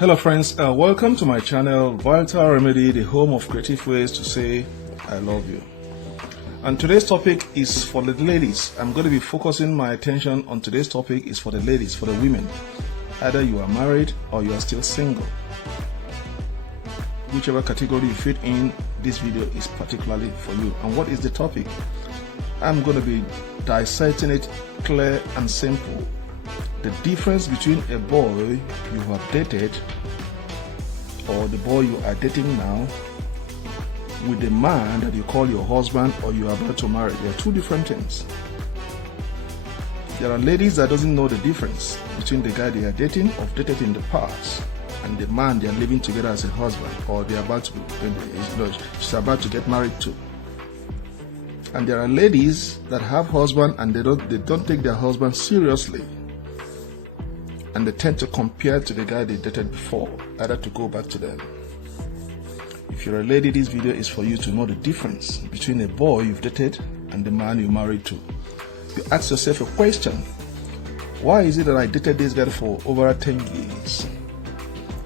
Hello friends, welcome to my channel VitalRemedy, the home of creative ways to say I love you. And today's topic is for the ladies. I'm going to be focusing my attention on today's topic is for the ladies, for the women. Either you are married or you are still single. Whichever category you fit in, this video is particularly for you. And what is the topic? I'm going to be dissecting it clear and simple. The difference between a boy you have dated or the boy you are dating now with the man that you call your husband or you are about to marry. They are two different things. There are ladies that doesn't know the difference between the guy they are dating or dated in the past and the man they are living together as a husband or they are about to she's about to get married to. And there are ladies that have husband and they don't take their husband seriously. And they tend to compare to the guy they dated before, either to go back to them. If you're a lady, this video is for you to know the difference between a boy you've dated and the man you married to. You ask yourself a question: why is it that I dated this guy for over 10 years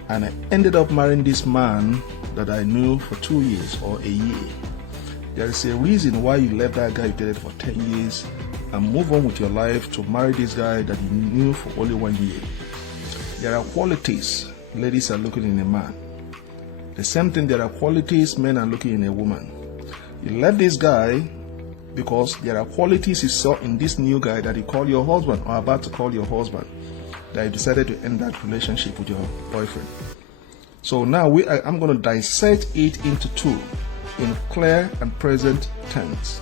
and I ended up marrying this man that I knew for 2 years or a year? There is a reason why you left that guy you dated for 10 years and move on with your life to marry this guy that you knew for only 1 year. There are qualities ladies are looking in a man. The same thing, there are qualities men are looking in a woman. You left this guy because there are qualities you saw in this new guy that you call your husband or about to call your husband, that you decided to end that relationship with your boyfriend. So now I'm going to dissect it into two in clear and present tense,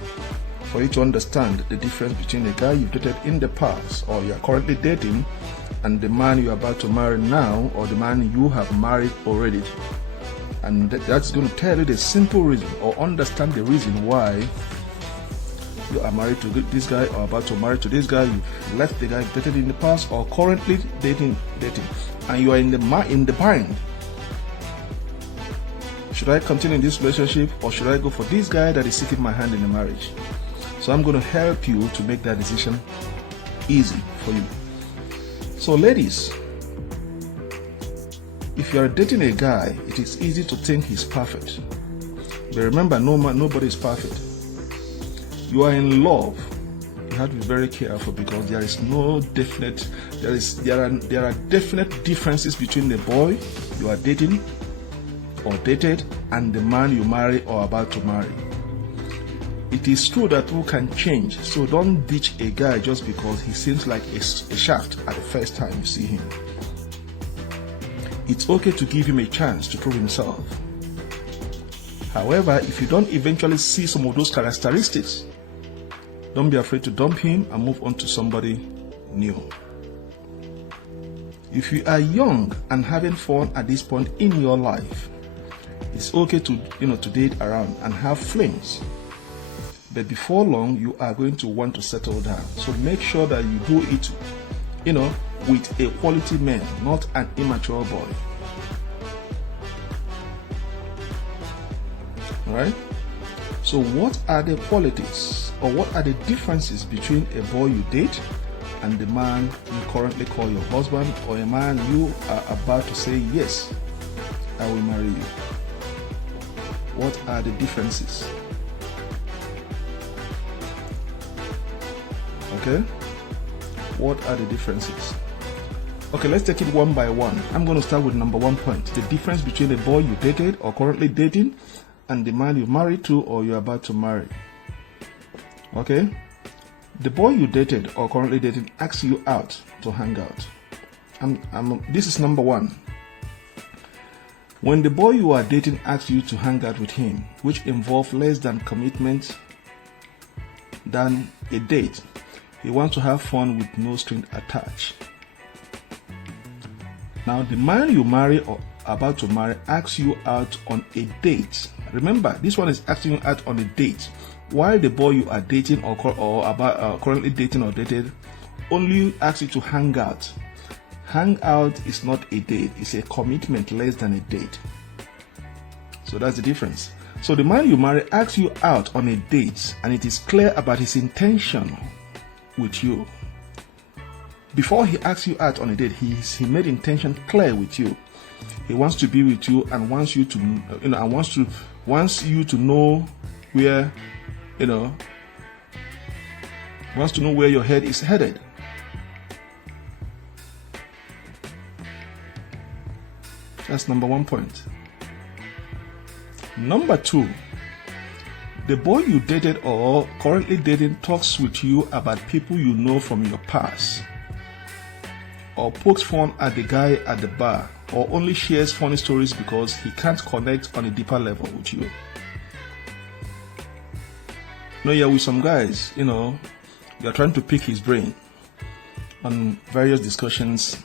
for you to understand the difference between the guy you've dated in the past or you are currently dating and the man you're about to marry now or the man you have married already. And that's going to tell you the simple reason or understand the reason why you are married to this guy or about to marry to this guy. You've left the guy you dated in the past or currently dating, and you are in the bind. Should I continue in this relationship or should I go for this guy that is seeking my hand in the marriage? So I'm going to help you to make that decision easy for you. So ladies, if you are dating a guy, it is easy to think he's perfect. But remember, nobody is perfect. You are in love. You have to be very careful because there is no definite. There are definite differences between the boy you are dating or dated and the man you marry or about to marry. It is true that people can change, so don't ditch a guy just because he seems like a shaft at the first time you see him. It's okay to give him a chance to prove himself. However, if you don't eventually see some of those characteristics, don't be afraid to dump him and move on to somebody new. If you are young and having fun at this point in your life, it's okay to date around and have flings. But before long, you are going to want to settle down. So make sure that you do it, with a quality man, not an immature boy. Alright? So what are the qualities or what are the differences between a boy you date and the man you currently call your husband or a man you are about to say, yes, I will marry you? What are the differences? Okay, what are the differences? Okay, let's take it one by one. I'm going to start with number 1 point: the difference between a boy you dated or currently dating and the man you married to or you're about to marry. Okay, the boy you dated or currently dating asks you out to hang out. This is number one. When the boy you are dating asks you to hang out with him, which involves less than commitment than a date, he wants to have fun with no string attached. Now, the man you marry or about to marry asks you out on a date. Remember, this one is asking you out on a date, while the boy you are dating or currently dating or dated only asks you to hang out. Hang out is not a date; it's a commitment less than a date. So that's the difference. So the man you marry asks you out on a date, and it is clear about his intention with you. Before he asks you out on a date, he made intention clear with you. He wants to be with you and wants you to, and wants you to know where, wants to know where your head is headed. That's number 1 point. Number 2, the boy you dated or currently dating talks with you about people you know from your past, or pokes fun at the guy at the bar, or only shares funny stories because he can't connect on a deeper level with you. You're with some guys, you're trying to pick his brain on various discussions,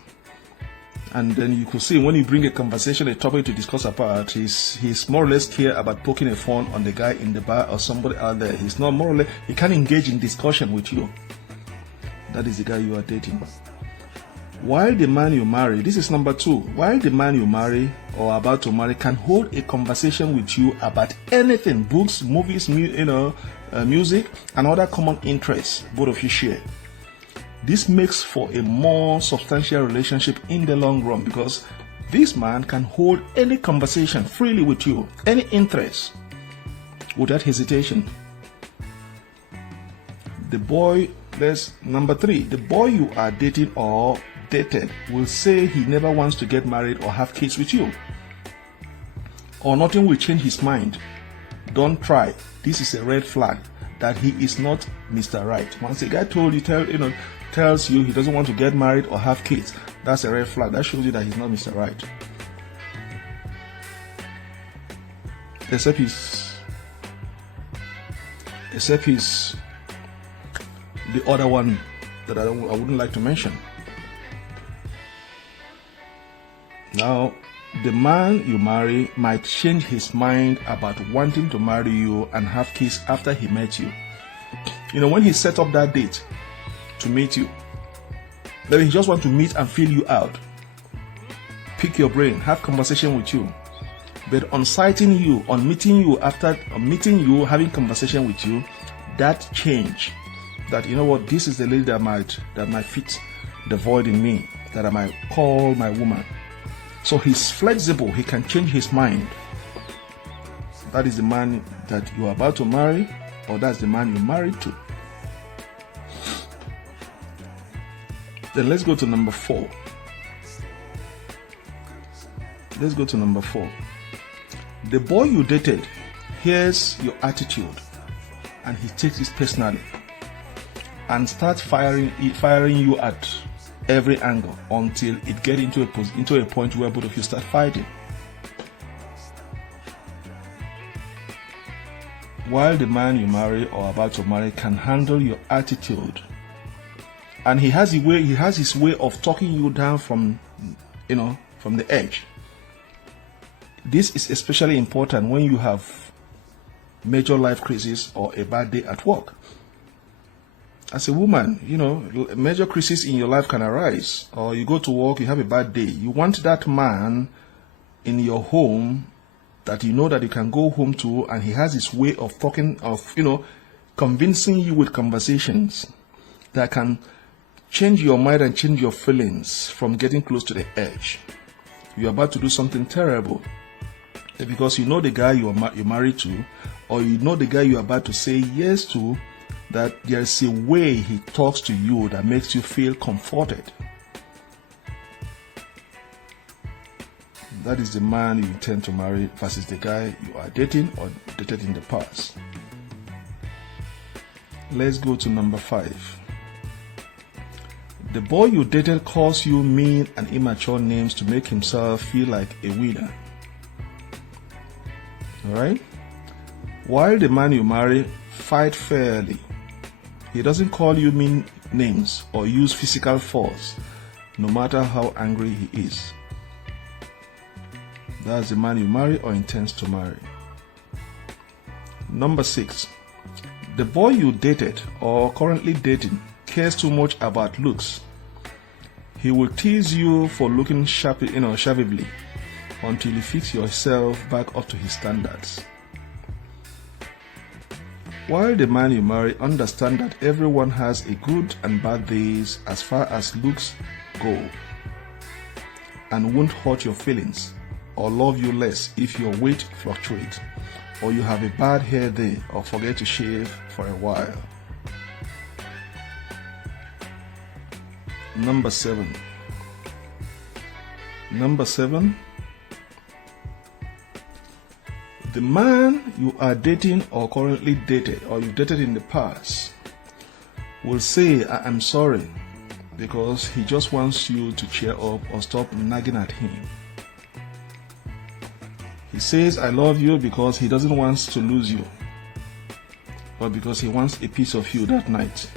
and then you could see when you bring a conversation, a topic to discuss about, he's more or less care about poking a fun on the guy in the bar or somebody out there. He's not more or less, he can't engage in discussion with you. That is the guy you are dating. While the man you marry, this is number 2, while the man you marry or about to marry can hold a conversation with you about anything, books, movies, music, and other common interests both of you share. This makes for a more substantial relationship in the long run, because this man can hold any conversation freely with you, any interest, without hesitation. Number 3, the boy you are dating or dated will say he never wants to get married or have kids with you, or nothing will change his mind. Don't try. This is a red flag that he is not Mr. Right. Once a guy tells you he doesn't want to get married or have kids, that's a red flag. That shows you that he's not Mr. Right. Except he's the other one that I wouldn't like to mention. Now, the man you marry might change his mind about wanting to marry you and have kids after he met you. When he set up that date to meet you, maybe he just wants to meet and feel you out, pick your brain, have conversation with you. But on meeting you, having conversation with you, that change, that this is the lady that might fit the void in me, that I might call my woman. So he's flexible, he can change his mind. That is the man that you are about to marry, or that's the man you're married to. Then let's go to number 4. The boy you dated hears your attitude and he takes it personally and starts firing you at every angle until it gets into a point where both of you start fighting. While the man you marry or about to marry can handle your attitude, and he has his way of talking you down from the edge. This is especially important when you have major life crisis or a bad day at work. As a woman, major crisis in your life can arise, or you go to work, you have a bad day. You want that man in your home that that you can go home to, and he has his way of talking, convincing you with conversations that can change your mind and change your feelings from getting close to the edge. You're about to do something terrible because the guy you're married to, or the guy you're about to say yes to, that there's a way he talks to you that makes you feel comforted. That is the man you intend to marry versus the guy you are dating or dated in the past. Let's go to number 5. The boy you dated calls you mean and immature names to make himself feel like a winner. Alright? While the man you marry fight fairly, he doesn't call you mean names or use physical force, no matter how angry he is. That's the man you marry or intends to marry. Number 6. The boy you dated or currently dating cares too much about looks. He will tease you for looking shabbily until you fix yourself back up to his standards. While the man you marry understands that everyone has a good and bad days as far as looks go, and won't hurt your feelings or love you less if your weight fluctuates, or you have a bad hair day, or forget to shave for a while. Number 7. The man you are dating or currently dated, or you dated in the past, will say, I am sorry, because he just wants you to cheer up or stop nagging at him. He says, I love you because he doesn't want to lose you, but because he wants a piece of you that night,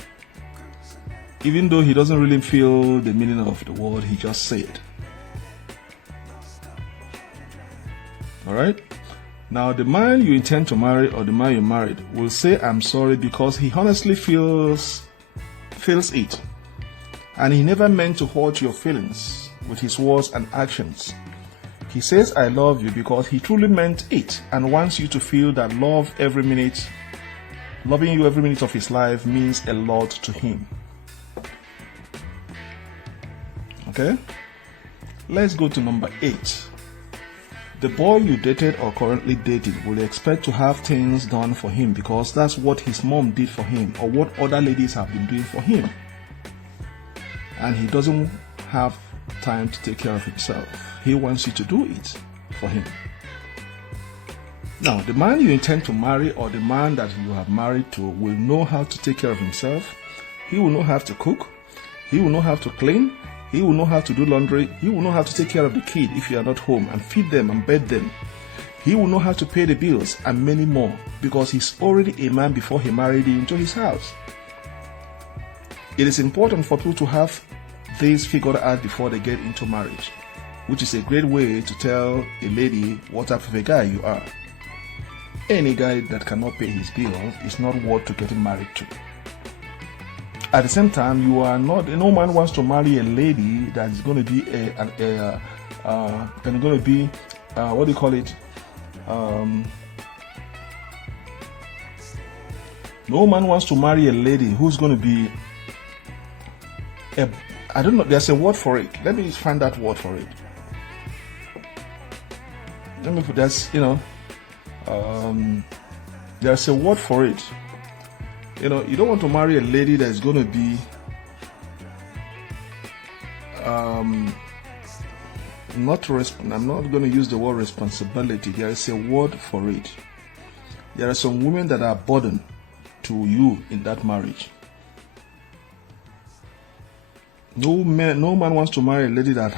even though he doesn't really feel the meaning of the word he just said. Alright? Now, the man you intend to marry or the man you married will say, I'm sorry, because he honestly feels it. And he never meant to hurt your feelings with his words and actions. He says, I love you because he truly meant it and wants you to feel that loving you every minute of his life means a lot to him. Okay? Let's go to number 8. The boy you dated or currently dating will expect to have things done for him because that's what his mom did for him or what other ladies have been doing for him. And he doesn't have time to take care of himself. He wants you to do it for him. Now, the man you intend to marry or the man that you have married to will know how to take care of himself. He will know how to cook. He will know how to clean. He will know how to do laundry. He will know how to take care of the kid if you are not home and feed them and bathe them. He will know how to pay the bills and many more because he's already a man before he married you into his house. It is important for people to have this figured out before they get into marriage, which is a great way to tell a lady what type of a guy you are. Any guy that cannot pay his bills is not worth to getting married to. At the same time, no man wants to marry a lady that is going to be what do you call it? No man wants to marry a lady who's going to be I don't know, there's a word for it. Let me find that word for it. Let me put that, there's a word for it. You don't want to marry a lady that's going to be I'm not going to use the word responsibility. There is a word for it. There are some women that are burden to you in that marriage. No man wants to marry a lady that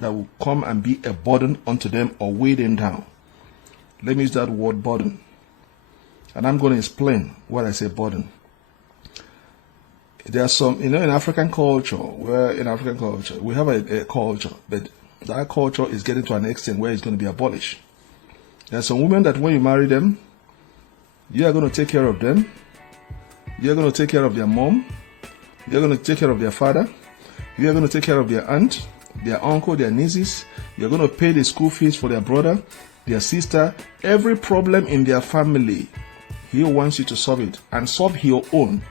will come and be a burden unto them or weigh them down. Let me use that word, burden. And I'm going to explain what I say burden. There are some, in African culture, we have a culture, but that culture is getting to an extent where it's going to be abolished. There are some women that when you marry them, you are going to take care of them. You are going to take care of their mom. You are going to take care of their father. You are going to take care of their aunt, their uncle, their nieces. You are going to pay the school fees for their brother, their sister, every problem in their family. He wants you to solve it and solve your own.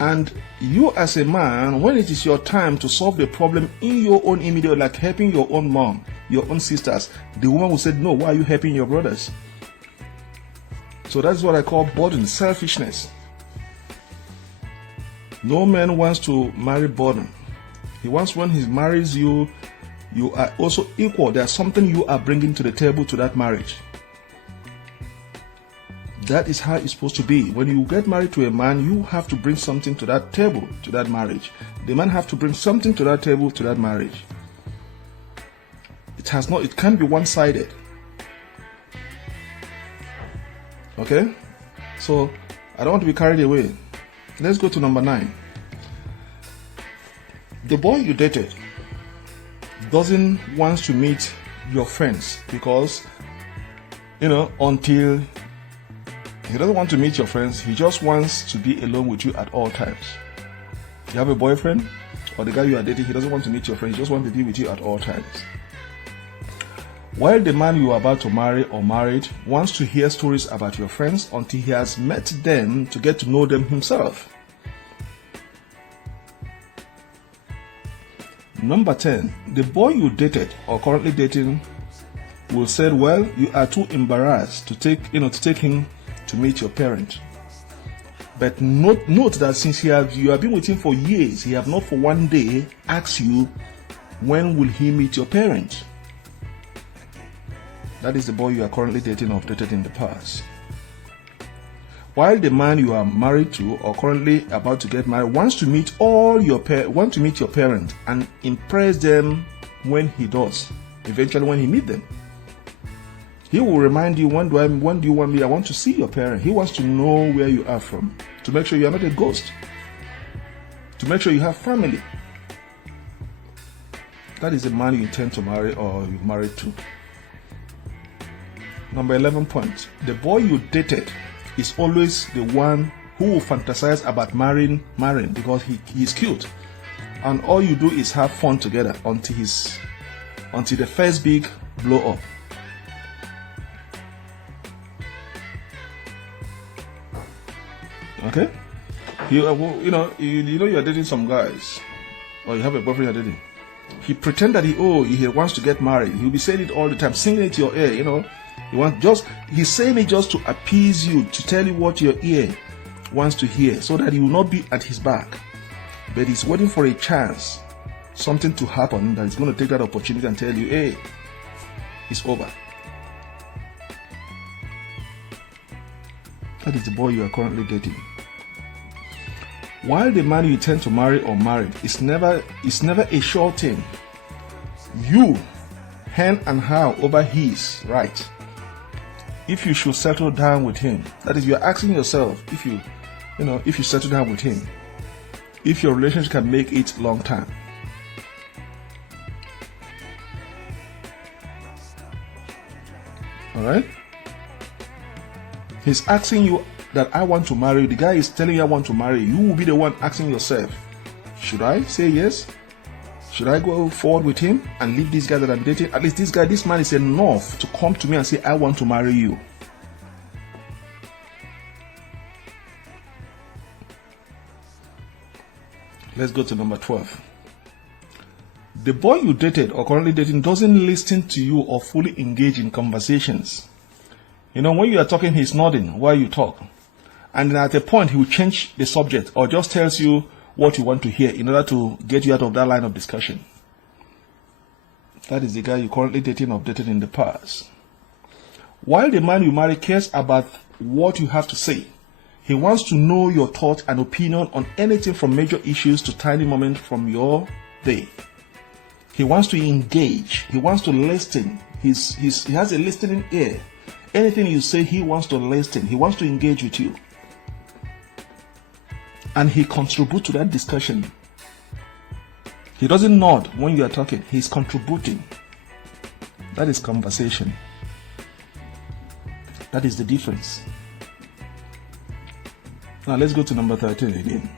And you as a man, when it is your time to solve the problem in your own immediate, like helping your own mom, your own sisters, the woman will say, no, why are you helping your brothers? So that's what I call burden, selfishness. No man wants to marry burden. He wants, when he marries you, you are also equal. There's something you are bringing to the table to that marriage. That is how it's supposed to be. When you get married to a man, you have to bring something to that table, to that marriage. The man have to bring something to that table, to that marriage. It can't be one-sided. Okay? So, I don't want to be carried away. Let's go to number 9. The boy you dated doesn't want to meet your friends because, until he doesn't want to meet your friends, he just wants to be alone with you at all times. You have a boyfriend, or the guy you are dating, he doesn't want to meet your friends, he just wants to be with you at all times. While the man you are about to marry or married wants to hear stories about your friends until he has met them to get to know them himself. Number 10, the boy you dated or currently dating will say, well, you are too embarrassed to take him to meet your parent. But note that since you have been with him for years, he have not for one day asked you, when will he meet your parent? That is the boy you are currently dating or dated in the past. While the man you are married to or currently about to get married wants to meet your parents and impress them when he does, eventually when he meets them. He will remind you, when do you want me? I want to see your parent. He wants to know where you are from, to make sure you are not a ghost, to make sure you have family. That is the man you intend to marry or you're married to. Number 11 point. The boy you dated is always the one who will fantasize about marrying because he's cute. And all you do is have fun together until the first big blow up. Okay? You are dating some guys, or you have a boyfriend you're dating. He pretend that he wants to get married. He'll be saying it all the time, singing it to your ear, he's saying it just to appease you, to tell you what your ear wants to hear, so that you will not be at his back. But he's waiting for a chance, something to happen that is going to take that opportunity and tell you, hey, it's over. That is the boy you are currently dating. While the man you intend to marry or married is never a sure thing, you hen and how over his right. If you should settle down with him, that is, you are asking yourself if you settle down with him, if your relationship can make it long term. All right? He's asking you that I want to marry you. The guy is telling you I want to marry you. You will be the one asking yourself, should I say yes? Should I go forward with him and leave this guy that I'm dating? At least this man is enough to come to me and say, I want to marry you. Let's go to number 12. The boy you dated or currently dating doesn't listen to you or fully engage in conversations. When you are talking, he's nodding while you talk. And then at a point, he will change the subject or just tells you what you want to hear in order to get you out of that line of discussion. That is the guy you currently dating or dated in the past. While the man you marry cares about what you have to say, he wants to know your thought and opinion on anything from major issues to tiny moments from your day. He wants to engage. He wants to listen. He has a listening ear. Anything you say, he wants to listen. He wants to engage with you. And he contributes to that discussion. He doesn't nod when you are talking. He's contributing. That is conversation. That is the difference. Now let's go to number 13 again.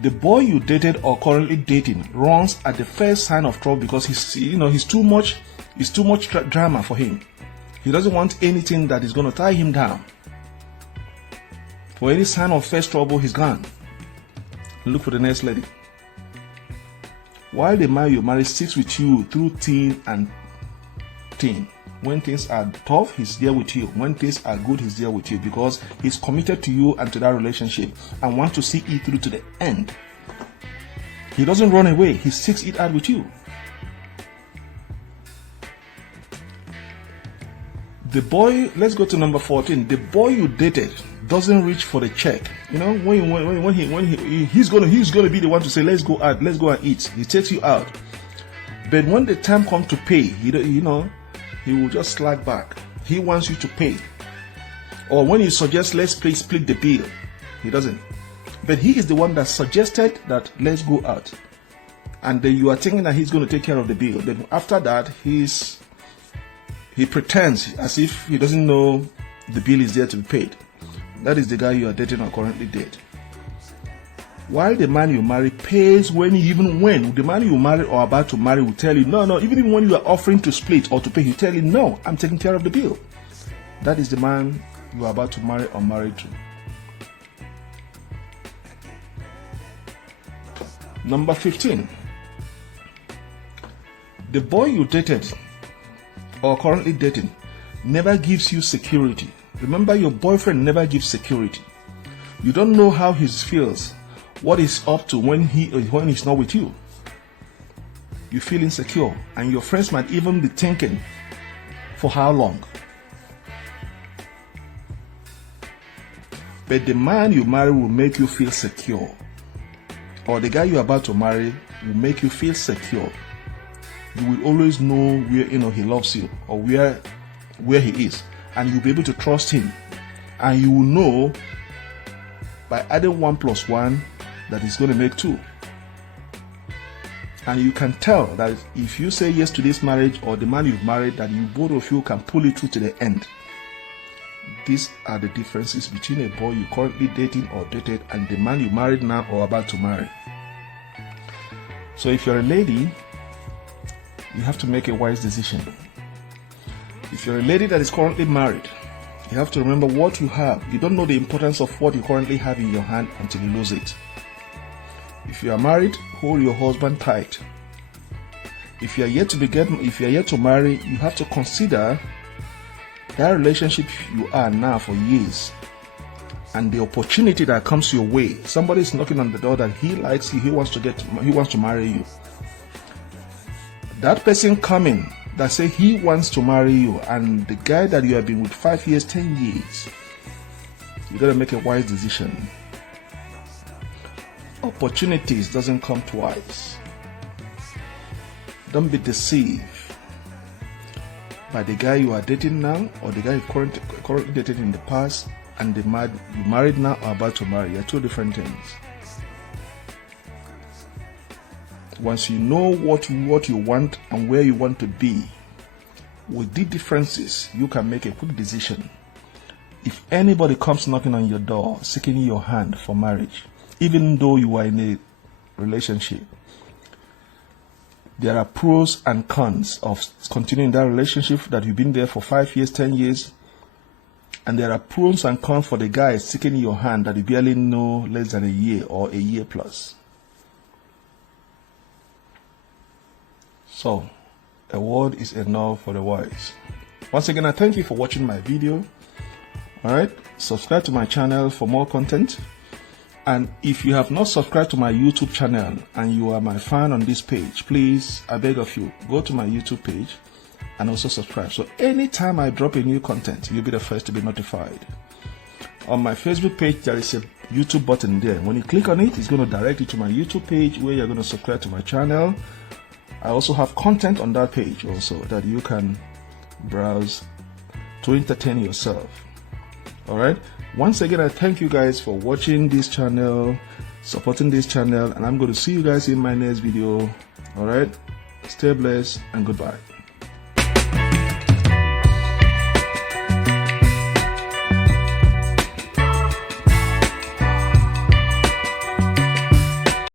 The boy you dated or currently dating runs at the first sign of trouble because he's too much drama for him. He doesn't want anything that is going to tie him down. For any sign of first trouble, he's gone. Look for the next lady. While the man you marry sits with you through teen and teen. When things are tough, he's there with you. When things are good, he's there with you because he's committed to you and to that relationship and wants to see it through to the end. He doesn't run away. He seeks it out with you. Let's go to number 14. The boy you dated doesn't reach for the check. When he's gonna be the one to say, let's go out, let's go and eat. He takes you out. But when the time comes to pay, he will just slack back. He wants you to pay. Or when you suggest, let's split the bill, he doesn't. But he is the one that suggested that let's go out. And then you are thinking that he's going to take care of the bill. But after that, he pretends as if he doesn't know the bill is there to be paid. That is the guy you are dating or currently date. While the man you marry pays when the man you marry or about to marry will tell you, no, even when you are offering to split or to pay, he tell you, no, I'm taking care of the bill. That is the man you are about to marry or married to. Number 15. The boy you dated or currently dating never gives you security. Remember, your boyfriend never gives security. You don't know how he feels, what he's up to when he's not with you. You feel insecure, and your friends might even be thinking, for how long? But the man you marry will make you feel secure, or the guy you're about to marry will make you feel secure. You will always know where he loves you, or where he is, and you'll be able to trust him. And you will know by adding 1 + 1 that it's going to make 2. And you can tell that if you say yes to this marriage, or the man you've married, that you both of you can pull it through to the end. These are the differences between a boy you currently dating or dated and the man you married now or about to marry. So if you're a lady, you have to make a wise decision. If you're a lady that is currently married, you have to remember what you have. You don't know the importance of what you currently have in your hand until you lose it. If you are married, hold your husband tight. If you are yet to marry, you have to consider that relationship you are now for years and the opportunity that comes your way. Somebody is knocking on the door that he likes you, he wants to marry you. That person coming that say he wants to marry you, and the guy that you have been with 5 years, 10 years, you gotta make a wise decision. Opportunities doesn't come twice. Don't be deceived by the guy you are dating now, or the guy you currently dated in the past, and the man you married now or about to marry. They're two different things. Once you know what you want and where you want to be, with the differences, you can make a quick decision. If anybody comes knocking on your door, seeking your hand for marriage, even though you are in a relationship, there are pros and cons of continuing that relationship that you've been there for 5 years, 10 years. And there are pros and cons for the guy seeking your hand that you barely know less than a year or a year plus. So, a word is enough for the wise. Once again, I thank you for watching my video. Alright, subscribe to my channel for more content. And if you have not subscribed to my YouTube channel and you are my fan on this page, please, I beg of you, go to my YouTube page and also subscribe. So anytime I drop a new content, you'll be the first to be notified. On my Facebook page, there is a YouTube button there. When you click on it, it's going to direct you to my YouTube page where you're going to subscribe to my channel. I also have content on that page also that you can browse to entertain yourself. Alright, once again, I thank you guys for watching this channel, supporting this channel, and I'm going to see you guys in my next video. Alright, stay blessed and goodbye.